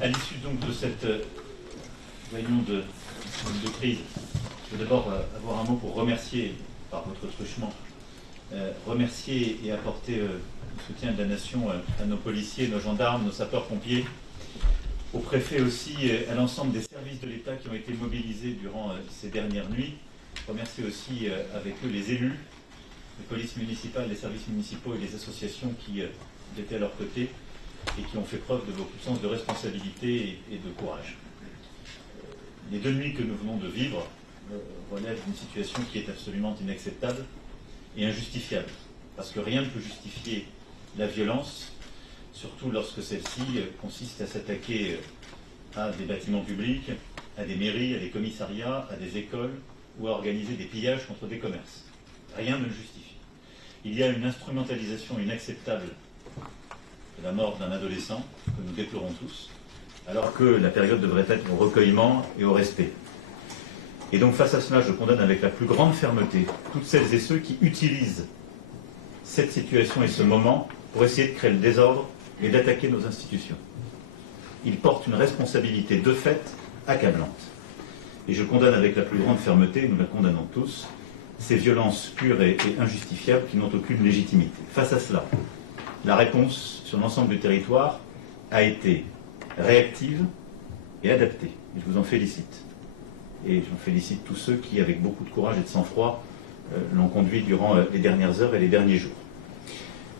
À l'issue donc de cette réunion de crise, je veux d'abord avoir un mot pour remercier, par votre truchement, remercier et apporter le soutien de la nation à nos policiers, nos gendarmes, nos sapeurs-pompiers, au préfet aussi, à l'ensemble des services de l'État qui ont été mobilisés durant ces dernières nuits. Remercier aussi avec eux les élus, les polices municipales, les services municipaux et les associations qui étaient à leur côté et qui ont fait preuve de beaucoup de sens de responsabilité et de courage. Les 2 nuits que nous venons de vivre relèvent d'une situation qui est absolument inacceptable et injustifiable, parce que rien ne peut justifier la violence, surtout lorsque celle-ci consiste à s'attaquer à des bâtiments publics, à des mairies, à des commissariats, à des écoles, ou à organiser des pillages contre des commerces. Rien ne le justifie. Il y a une instrumentalisation inacceptable de la mort d'un adolescent, que nous déplorons tous, alors que la période devrait être au recueillement et au respect. Et donc face à cela, je condamne avec la plus grande fermeté toutes celles et ceux qui utilisent cette situation et ce moment pour essayer de créer le désordre et d'attaquer nos institutions. Ils portent une responsabilité de fait accablante. Et je condamne avec la plus grande fermeté, nous la condamnons tous, ces violences pures et injustifiables qui n'ont aucune légitimité. Face à cela, la réponse sur l'ensemble du territoire a été réactive et adaptée. Et je vous en félicite. Et j'en félicite tous ceux qui, avec beaucoup de courage et de sang-froid, l'ont conduit durant les dernières heures et les derniers jours.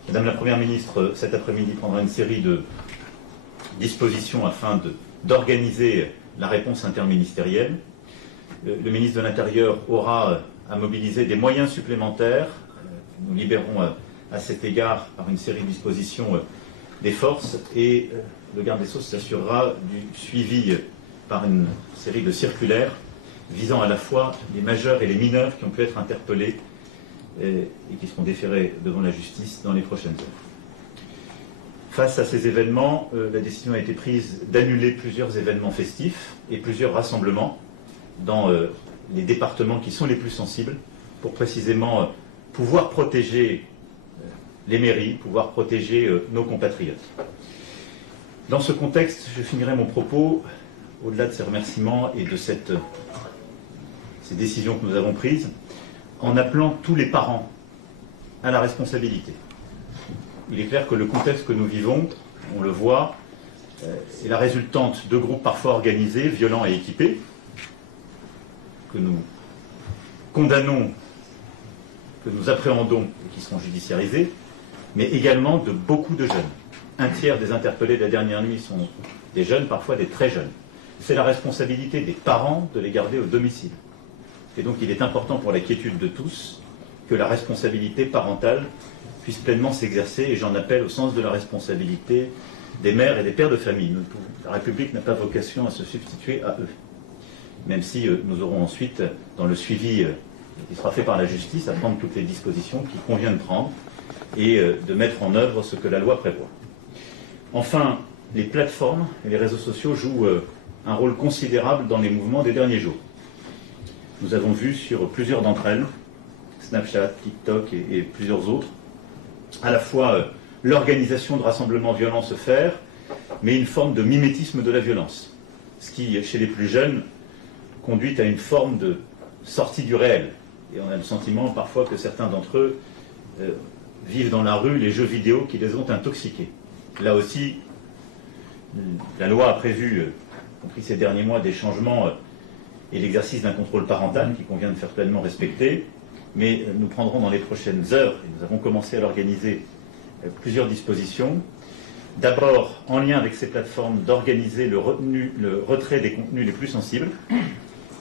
Madame la Première ministre, cet après-midi, prendra une série de dispositions afin d'organiser la réponse interministérielle. Le ministre de l'Intérieur aura à mobiliser des moyens supplémentaires. Nous libérons à cet égard, par une série de dispositions, des forces, et le garde des Sceaux s'assurera du suivi par une série de circulaires visant à la fois les majeurs et les mineurs qui ont pu être interpellés et qui seront déférés devant la justice dans les prochaines heures. Face à ces événements, la décision a été prise d'annuler plusieurs événements festifs et plusieurs rassemblements dans les départements qui sont les plus sensibles pour précisément pouvoir protéger les mairies, pouvoir protéger nos compatriotes. Dans ce contexte, je finirai mon propos, au-delà de ces remerciements et de ces décisions que nous avons prises, en appelant tous les parents à la responsabilité. Il est clair que le contexte que nous vivons, on le voit, est la résultante de groupes parfois organisés, violents et équipés, que nous condamnons, que nous appréhendons et qui seront judiciarisés, mais également de beaucoup de jeunes. 1/3 des interpellés de la dernière nuit sont des jeunes, parfois des très jeunes. C'est la responsabilité des parents de les garder au domicile. Et donc il est important pour la quiétude de tous que la responsabilité parentale puisse pleinement s'exercer, et j'en appelle au sens de la responsabilité des mères et des pères de famille. La République n'a pas vocation à se substituer à eux, même si nous aurons ensuite, dans le suivi qui sera fait par la justice, à prendre toutes les dispositions qu'il convient de prendre et de mettre en œuvre ce que la loi prévoit. Enfin, les plateformes et les réseaux sociaux jouent un rôle considérable dans les mouvements des derniers jours. Nous avons vu sur plusieurs d'entre elles, Snapchat, TikTok et plusieurs autres, à la fois l'organisation de rassemblements violents se faire, mais une forme de mimétisme de la violence, ce qui, chez les plus jeunes, conduit à une forme de sortie du réel. Et on a le sentiment parfois que certains d'entre eux vivent dans la rue les jeux vidéo qui les ont intoxiqués. Là aussi, la loi a prévu, y compris ces derniers mois, des changements et l'exercice d'un contrôle parental qui convient de faire pleinement respecter. Mais nous prendrons dans les prochaines heures, et nous avons commencé à l'organiser, plusieurs dispositions. D'abord, en lien avec ces plateformes, d'organiser le retrait des contenus les plus sensibles.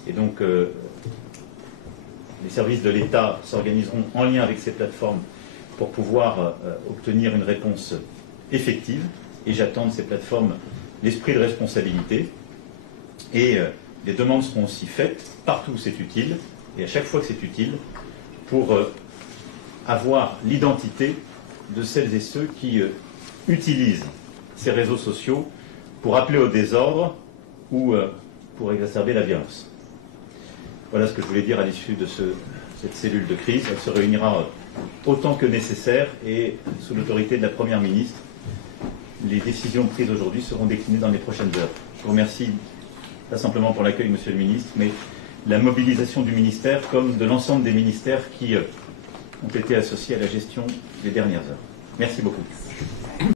Et donc, les services de l'État s'organiseront en lien avec ces plateformes pour pouvoir obtenir une réponse effective. Et j'attends de ces plateformes l'esprit de responsabilité. Et des demandes seront aussi faites partout où c'est utile, et à chaque fois que c'est utile, pour avoir l'identité de celles et ceux qui utilisent ces réseaux sociaux pour appeler au désordre ou pour exacerber la violence. Voilà ce que je voulais dire à l'issue de cette cellule de crise. Elle se réunira autant que nécessaire et sous l'autorité de la Première ministre. les décisions prises aujourd'hui seront déclinées dans les prochaines heures. Je vous remercie pas simplement pour l'accueil, Monsieur le Ministre, mais la mobilisation du ministère comme de l'ensemble des ministères qui ont été associés à la gestion des dernières heures. Merci beaucoup.